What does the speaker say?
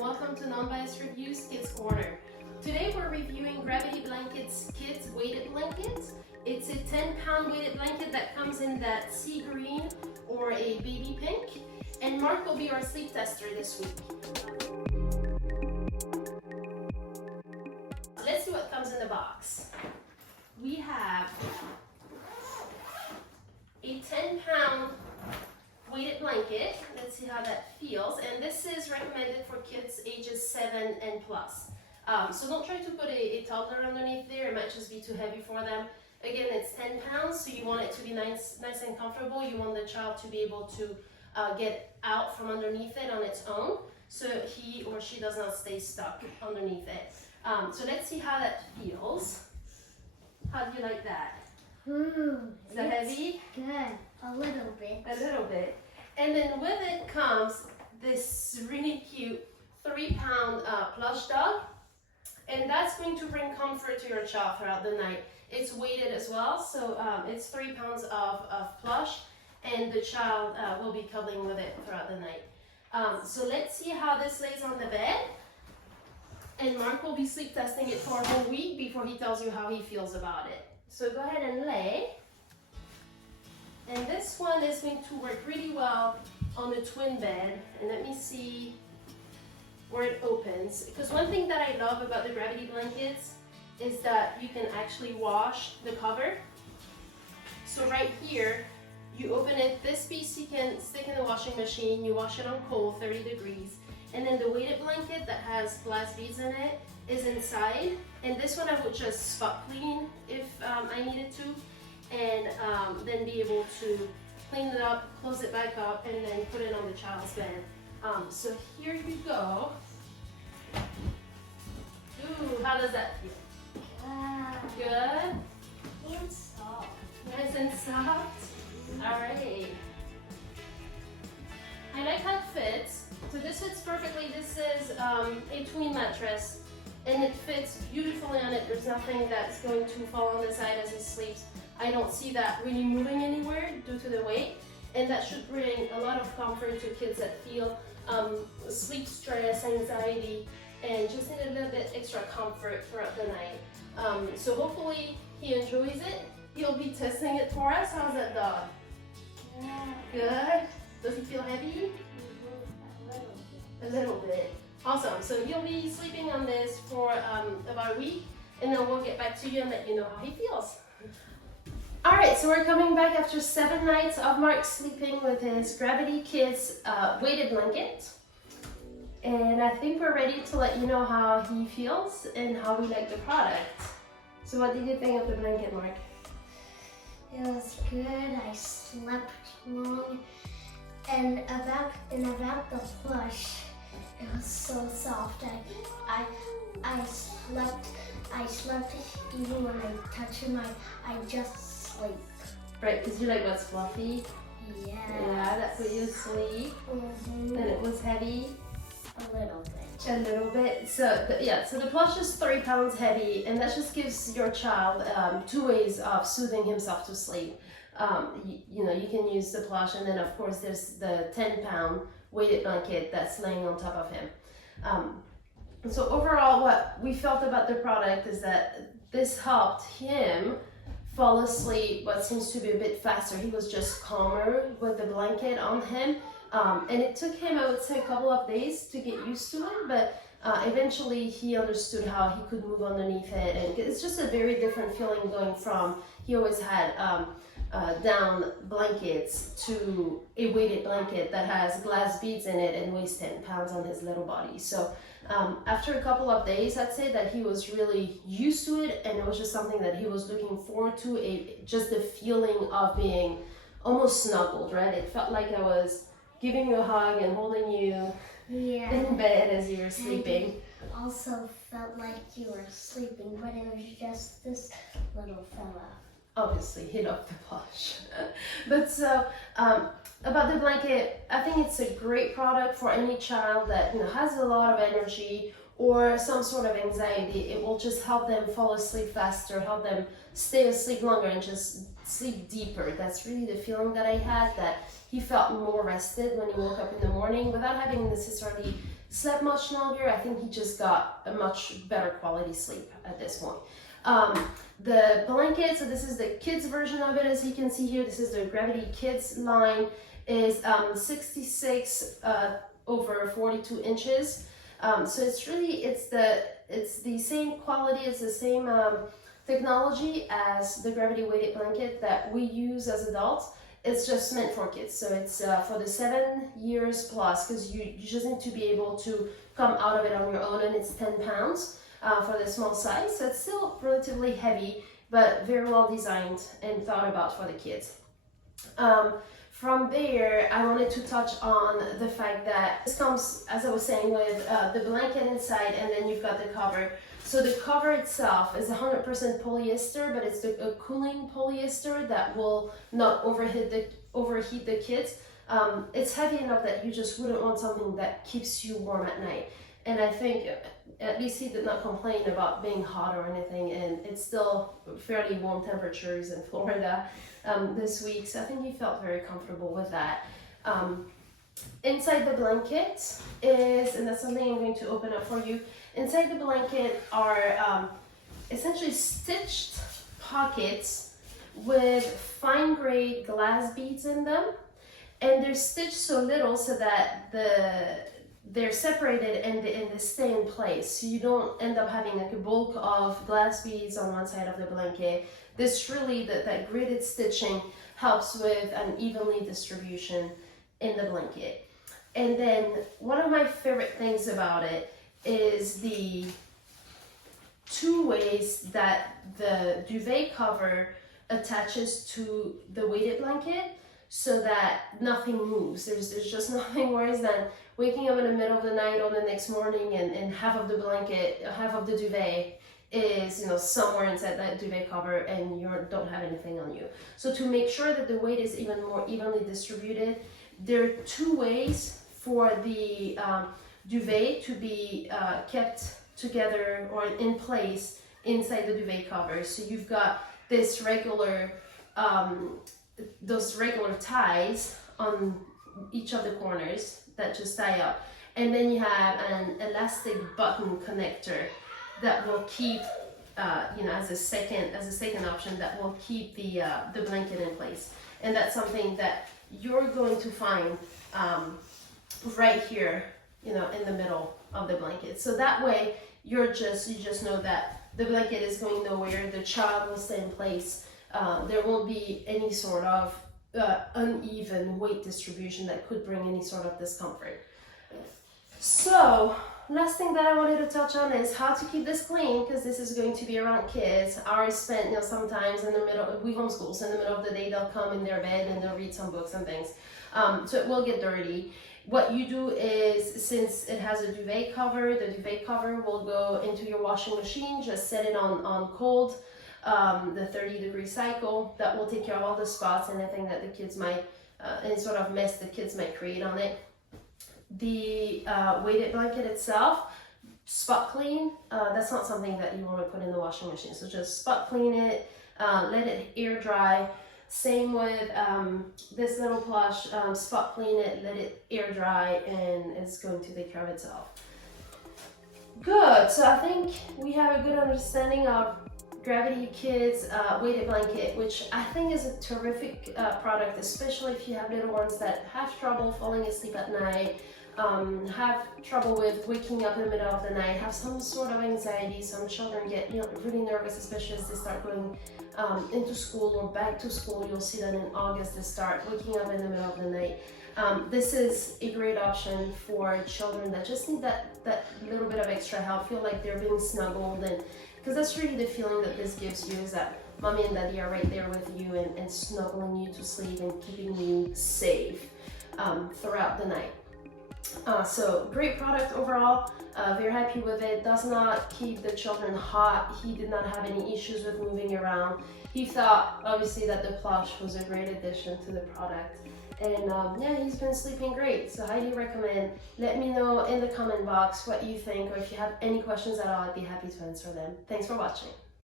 welcome to Non-Biased Reviews Kids Corner. Today we're reviewing Gravity Blankets Kids Weighted Blanket. It's a 10-pound weighted blanket that comes in that sea green or a baby pink. And Mark will be our sleep tester this week. Let's see what comes in the box. We have a 10-pound weighted blanket. Let's see how that feels. And this is recommended for kids ages 7 and plus. So don't try to put a toddler underneath there. It might just be too heavy for them. Again, it's 10 pounds, so you want it to be nice and comfortable. You want the child to be able to get out from underneath it on its own, so he or she does not stay stuck underneath it. So let's see how that feels. How do you like that? Is that heavy? Good. A little bit. A little bit. And then with it comes this really cute 3-pound plush dog. And that's going to bring comfort to your child throughout the night. It's weighted as well, so it's 3 pounds of plush, and the child will be cuddling with it throughout the night. So let's see how this lays on the bed. And Mark will be sleep testing it for a whole week before he tells you how he feels about it. So go ahead and lay. And this one is going to work really well on a twin bed. And let me see where it opens. Because one thing that I love about the Gravity blankets is that you can actually wash the cover. So right here, you open it, this piece you can stick in the washing machine, you wash it on cold, 30 degrees. And then the weighted blanket that has glass beads in it is inside. And this one I would just spot clean if I needed to. And then be able to clean it up, close it back up, and then put it on the child's bed. So here you go. Ooh, how does that feel? Good? And soft. Nice and soft? Alright. I like how it fits. So this fits perfectly. This is a tween mattress, and it fits beautifully on it. There's nothing that's going to fall on the side as he sleeps. I don't see that really moving anywhere due to the weight, and that should bring a lot of comfort to kids that feel sleep stress, anxiety, and just need a little bit extra comfort throughout the night. So hopefully he enjoys it. He'll be testing it for us. How's that dog? Good? Does he feel heavy? A little bit. Awesome. So he'll be sleeping on this for about a week, and then we'll get back to you and let you know how he feels. Alright, so we're coming back after 7 nights of Mark sleeping with his Gravity Kids weighted blanket. And I think we're ready to let you know how he feels and how we like the product. So what did you think of the blanket, Mark? It was good. I slept long. And about the plush, it was so soft. I slept even when I touched him, I just sleep. Right, because you like what's fluffy? Yeah. Yeah, that put you to sleep. Mm-hmm. And it was heavy? A little bit. A little bit. So the plush is 3 pounds heavy, and that just gives your child 2 ways of soothing himself to sleep. You know, you can use the plush, and then of course there's the 10-pound weighted blanket that's laying on top of him. So overall, what we felt about the product is that this helped him fall asleep what seems to be a bit faster. He was just calmer with the blanket on him. And it took him, I would say, a couple of days to get used to it, but eventually he understood how he could move underneath it. And it's just a very different feeling going from, he always had down blankets to a weighted blanket that has glass beads in it and weighs 10 pounds on his little body. So after a couple of days, I'd say that he was really used to it, and it was just something that he was looking forward to, just the feeling of being almost snuggled, right? It felt like I was giving you a hug and holding you in bed as you were sleeping. Also felt like you were sleeping, but it was just this little fella. Obviously, hit off the plush. But so, about the blanket, I think it's a great product for any child that has a lot of energy, or some sort of anxiety, it will just help them fall asleep faster, help them stay asleep longer and just sleep deeper. That's really the feeling that I had, that he felt more rested when he woke up in the morning without having necessarily slept much longer. I think he just got a much better quality sleep at this point. The blanket, so this is the kids version of it, as you can see here. This is the Gravity Kids line, is 66 over 42 inches. So it's really, it's the same quality, it's the same technology as the Gravity weighted blanket that we use as adults. It's just meant for kids. So it's for the 7 years plus, because you just need to be able to come out of it on your own, and it's 10 pounds for the small size. So it's still relatively heavy, but very well designed and thought about for the kids. From there, I wanted to touch on the fact that this comes, as I was saying, with the blanket inside, and then you've got the cover. So the cover itself is 100% polyester, but it's a cooling polyester that will not overheat the kids. It's heavy enough that you just wouldn't want something that keeps you warm at night. And I think at least he did not complain about being hot or anything, and it's still fairly warm temperatures in Florida this week, so I think he felt very comfortable with that. Inside the blanket is, and that's something I'm going to open up for you, inside the blanket are essentially stitched pockets with fine grade glass beads in them, and they're stitched so little so that they're separated and they stay in place, so you don't end up having like a bulk of glass beads on one side of the blanket. This really, that gridded stitching helps with an evenly distribution in the blanket. And then one of my favorite things about it is the two ways that the duvet cover attaches to the weighted blanket, so that nothing moves. There's just nothing worse than waking up in the middle of the night or the next morning and half of the blanket, half of the duvet is, somewhere inside that duvet cover, and you don't have anything on you. So to make sure that the weight is even more evenly distributed, there are two ways for the duvet to be kept together or in place inside the duvet cover. So you've got this regular those regular ties on each of the corners that just tie up, and then you have an elastic button connector that will keep as a second option, that will keep the blanket in place. And that's something that you're going to find right here, in the middle of the blanket. So that way you just know that the blanket is going nowhere, the child will stay in place. There won't be any sort of uneven weight distribution that could bring any sort of discomfort. So, last thing that I wanted to touch on is how to keep this clean, because this is going to be around kids. Ours spent, sometimes in the middle, we homeschool, so in the middle of the day they'll come in their bed and they'll read some books and things. So it will get dirty. What you do is, since it has a duvet cover, the duvet cover will go into your washing machine. Just set it on cold, the 30-degree cycle. That will take care of all the spots and anything that the kids might, any sort of mess the kids might create on it. The weighted blanket itself, spot clean, that's not something that you want to put in the washing machine. So just spot clean it, let it air dry. Same with this little plush, spot clean it, let it air dry, and it's going to take care of itself. Good, so I think we have a good understanding of Gravity Kids weighted blanket, which I think is a terrific product, especially if you have little ones that have trouble falling asleep at night, have trouble with waking up in the middle of the night, have some sort of anxiety. Some children get really nervous, especially as they start going into school or back to school. You'll see that in August they start waking up in the middle of the night. This is a great option for children that just need that little bit of extra help, feel like they're being snuggled, and because that's really the feeling that this gives you, is that mommy and daddy are right there with you and snuggling you to sleep and keeping you safe throughout the night. So great product overall, very happy with it. Does not keep the children hot. He did not have any issues with moving around. He thought obviously that the plush was a great addition to the product. And yeah, he's been sleeping great, so highly recommend. Let me know in the comment box what you think, or if you have any questions at all, I'd be happy to answer them. Thanks for watching.